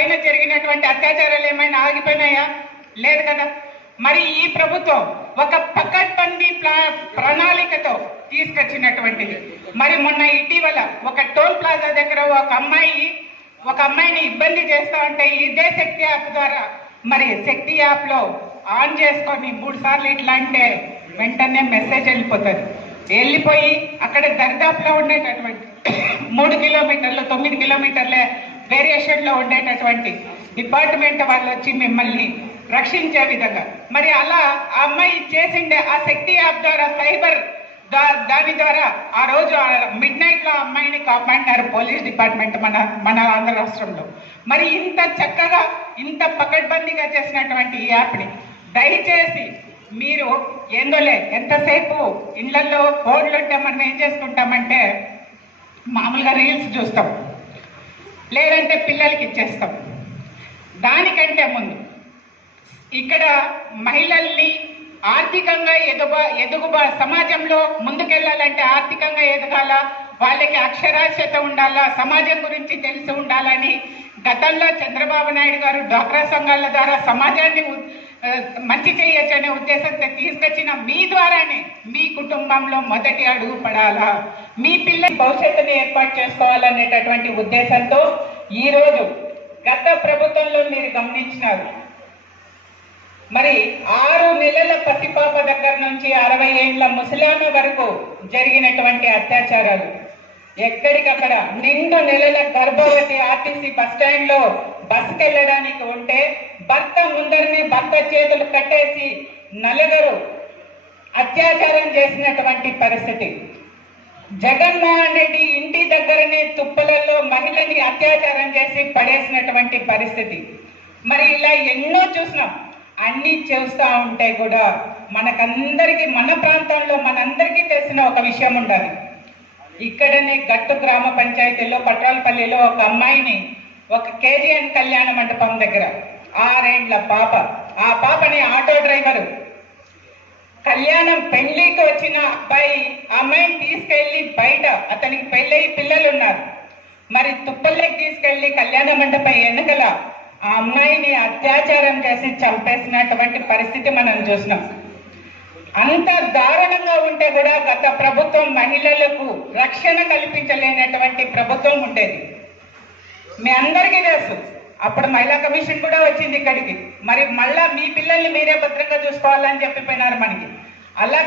పైన జరిగినటువంటి అత్యాచారాలు ఏమైనా ఆగిపోయినాయా? లేదు కదా. మరి ఈ ప్రభుత్వం ఒక పకడ్బందీ ప్రణాళికతో తీసుకొచ్చినటువంటిది. మరి మొన్న ఇటీవల ఒక టోల్ ప్లాజా దగ్గర ఒక అమ్మాయిని ఇబ్బంది చేస్తా ఉంటే ఇదే శక్తి యాప్ ద్వారా, మరి శక్తి యాప్ లో ఆన్ చేసుకొని 3 సార్లు ఇట్లా అంటే వెంటనే మెసేజ్ వెళ్ళిపోయి అక్కడ దరిదాపులో ఉండేటటువంటి 3 కిలోమీటర్లు 9 కిలోమీటర్ల వేరియేషన్ లో ఉండేటటువంటి డిపార్ట్మెంట్ వాళ్ళు వచ్చి మిమ్మల్ని రక్షించే విధంగా, మరి అలా ఆ అమ్మాయి చేసిండే ఆ శక్తి యాప్ ద్వారా సైబర్ దాని ద్వారా ఆ రోజు మిడ్ నైట్ లో అమ్మాయిని కాపాడినారు పోలీస్ డిపార్ట్మెంట్ మన ఆంధ్ర రాష్ట్రంలో. మరి ఇంత చక్కగా ఇంత పకడ్బందీగా చేసినటువంటి ఈ యాప్ని దయచేసి మీరు ఏందోలే ఎంతసేపు ఇళ్లలో ఫోన్లు ఉంటే మనం ఏం చేసుకుంటామంటే మామూలుగా రీల్స్ చూస్తాం, లేదంటే పిల్లలకి ఇచ్చేస్తాం. దానికంటే ముందు ఇక్కడ మహిళల్ని ఆర్థికంగా సమాజంలో ముందుకెళ్లాలంటే ఆర్థికంగా ఎదగాల, వాళ్ళకి అక్షరాస్యత ఉండాలా, సమాజం గురించి తెలిసి ఉండాలని గతంలో చంద్రబాబు నాయుడు గారు డ్వాక్రా సంఘాల ద్వారా సమాజాన్ని మంచి చేయొచ్చనే ఉద్దేశంతో తీసుకొచ్చిన మీ ద్వారానే మీ కుటుంబంలో మొదటి అడుగు పడాలా, మీ పిల్లల భవిష్యత్తుని ఏర్పాటు చేసుకోవాలనేటటువంటి ఉద్దేశంతో ఈరోజు గత ప్రభుత్వంలో మీరు గమనించినారు. మరి 6 నెలల పసిపాప దగ్గర నుంచి 60 ఏళ్ల ముసలామ వరకు జరిగినటువంటి అత్యాచారాలు, ఎక్కడికక్కడ నిండు నెలల గర్భవతి ఆర్టీసీ బస్టాండ్ లో బస్కి వెళ్ళడానికి ఉంటే భర్త చేతులు కట్టేసి నలుగురు అత్యాచారం చేసినటువంటి పరిస్థితి. జగన్మోహన్ రెడ్డి ఇంటి దగ్గరనే తుప్పలలో మహిళని అత్యాచారం చేసి పడేసినటువంటి పరిస్థితి. మరి ఇలా ఎన్నో చూసినాం. అన్ని చూస్తూ ఉంటే కూడా మనకందరికి మన ప్రాంతంలో మనందరికీ తెలిసిన ఒక విషయం ఉండాలి. ఇక్కడనే గట్టు గ్రామ పంచాయతీలో పట్రాలపల్లిలో ఒక అమ్మాయిని ఒక KGN కళ్యాణ మండపం దగ్గర 6 ఏళ్ల పాప, ఆ పాపని ఆటో డ్రైవరు కళ్యాణం పెళ్లికి వచ్చిన అబ్బాయి అమ్మాయిని తీసుకెళ్లి బయట, అతనికి పెళ్ళయి పిల్లలు ఉన్నారు, మరి తుప్పల్లోకి తీసుకెళ్లి కళ్యాణ మండపం వెనుకల ఆ అమ్మాయిని అత్యాచారం చేసి చంపేసినటువంటి పరిస్థితి మనం చూసినాం. అంత దారుణంగా ఉంటే కూడా గత ప్రభుత్వం మహిళలకు రక్షణ కల్పించలేనటువంటి ప్రభుత్వం ఉండేది. మీ అందరికీ తెలుసు, అప్పుడు మహిళా కమిషన్ కూడా వచ్చింది ఇక్కడికి. మరి మళ్ళా మీ పిల్లల్ని మీరే భద్రంగా చూసుకోవాలని చెప్పిపోయినారు మనకి. అలా